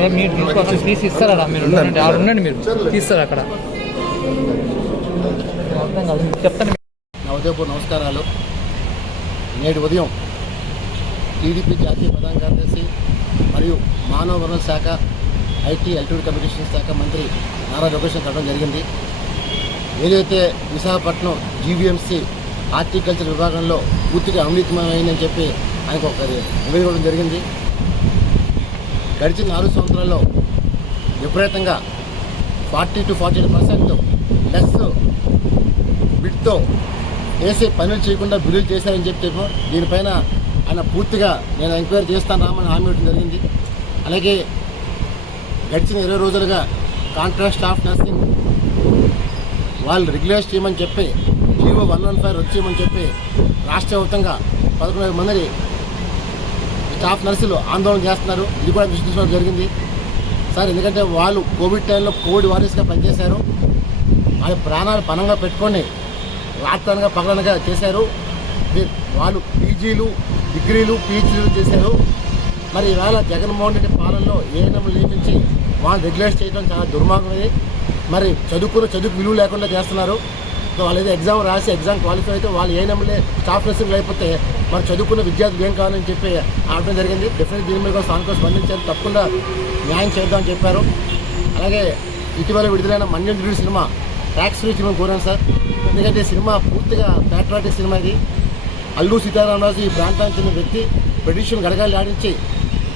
మీరు తీసుకోవాలి, తీసి ఇస్తారా? మీరు ఉండండి, మీరు తీస్తారు అక్కడ. అర్థం కాదు, చెప్తాను. నా ఉదయపూర్ నమస్కారాలు. నేడు ఉదయం టీడీపీ జాతీయ ప్రధాన కార్యదర్శి మరియు మానవ వనరుల శాఖ ఐటీ ఎలక్ట్రానిక్ కమ్యూనికేషన్ శాఖ మంత్రి నారా లోకేష్ కలవడం జరిగింది. ఏదైతే విశాఖపట్నం జీవీఎంసీ హార్టికల్చర్ విభాగంలో పూర్తిగా అవినీతిమయమైందని చెప్పి ఆయనకు ఒక నివేదించడం జరిగింది. గడిచిన 4 సంవత్సరాల్లో విపరీతంగా 40 to 48% లెస్ బిడ్తో వేసి పనులు చేయకుండా బిల్లులు చేశారని చెప్పి దీనిపైన ఆయన పూర్తిగా నేను ఎంక్వైరీ చేస్తాను రామని హామీ ఇవ్వడం జరిగింది. అలాగే గడిచిన 20 రోజులుగా కాంట్రాక్ట్ స్టాఫ్ నర్సింగ్ వాళ్ళు రెగ్యులైజ్ చేయమని చెప్పి జీవో 115 రద్దు చేయమని చెప్పి రాష్ట్ర వ్యాప్తంగా 11,000 మంది స్టాఫ్ నర్సులు ఆందోళన చేస్తున్నారు. ఇది కూడా దృష్టి తీసుకోవడం జరిగింది సార్. ఎందుకంటే వాళ్ళు కోవిడ్ టైంలో కోవిడ్ వారియర్స్గా పనిచేశారు. వాళ్ళ ప్రాణాలు పణంగా పెట్టుకొని రాత్రనగా పగలనగా చేశారు. వాళ్ళు పీజీలు, డిగ్రీలు, పిహెచ్డీలు చేశారు. మరి ఇవాళ జగన్మోహన్ రెడ్డి పాలనలో ఏఎన్ఎంలు నియమించి వాళ్ళు రెగ్యులైజ్ చేయడం చాలా దుర్మార్గం. మరి చదువుకు విలువ లేకుండా చేస్తున్నారు. వాళ్ళు ఏదో ఎగ్జామ్ రాసి ఎగ్జామ్ క్వాలిఫై అయితే వాళ్ళు ఏఎన్ఎంలే స్టాఫ్ నర్సింగ్ లేకపోతే మరి చదువుకున్న విద్యార్థులు ఏం కావాలని చెప్పి ఆడటం జరిగింది. డెఫినెట్ దీని మీద సానుకూల స్పందించారు, తప్పకుండా న్యాయం చేద్దామని చెప్పారు. అలాగే ఇటీవల విడుదలైన మన్యం డ్రీడ్ సినిమా ట్యాక్స్ ఫ్రీ చేయమని కోరాను సార్. ఎందుకంటే సినిమా పూర్తిగా ప్యాట్రియాటిక్ సినిమా. ఇది అల్లు సీతారామరాజు ఈ ప్రాంతానికి చెందిన వ్యక్తి బ్రిటిష్ గడగాలి ఆడించి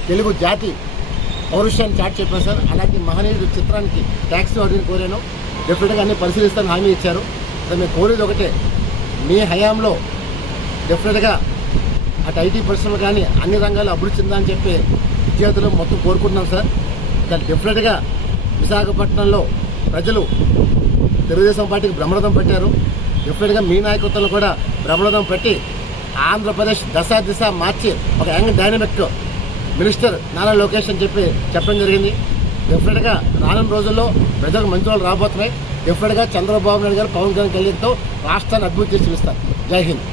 తెలుగు జాతి పౌరుషాన్ని చాటి చెప్పారు సార్. అలాంటి మహనీయుడు చిత్రానికి ట్యాక్స్ అడిగిన కోరాను. డెఫినెట్గా అన్ని పరిశీలిస్తానని హామీ ఇచ్చారు. అదే మేము కోరేది ఒకటే, మీ హయాంలో డెఫినెట్గా అటు ఐటీ పరిశ్రమలు కానీ అన్ని రంగాల్లో అభివృద్ధి చెందని చెప్పి విద్యార్థులు మొత్తం కోరుకుంటున్నాం సార్. దాన్ని డెఫినెట్గా విశాఖపట్నంలో ప్రజలు తెలుగుదేశం పార్టీకి బ్రహ్మరథం పెట్టారు. డెఫినెట్గా మీ నాయకత్వంలో కూడా బ్రహ్మరథం పెట్టి ఆంధ్రప్రదేశ్ దిశ మార్చి ఒక young dynamic minister Nara Lokesh అని చెప్పడం జరిగింది. డెఫినెట్గా రానున్న రోజుల్లో ప్రజలకు మంచి వాళ్ళు రాబోతున్నాయి. డెఫినెట్గా చంద్రబాబు నాయుడు గారు, పవన్ కళ్యాణ్ కలిగితో రాష్ట్రాన్ని అభివృద్ధి చేసి చూపిస్తారు. జై హింద్.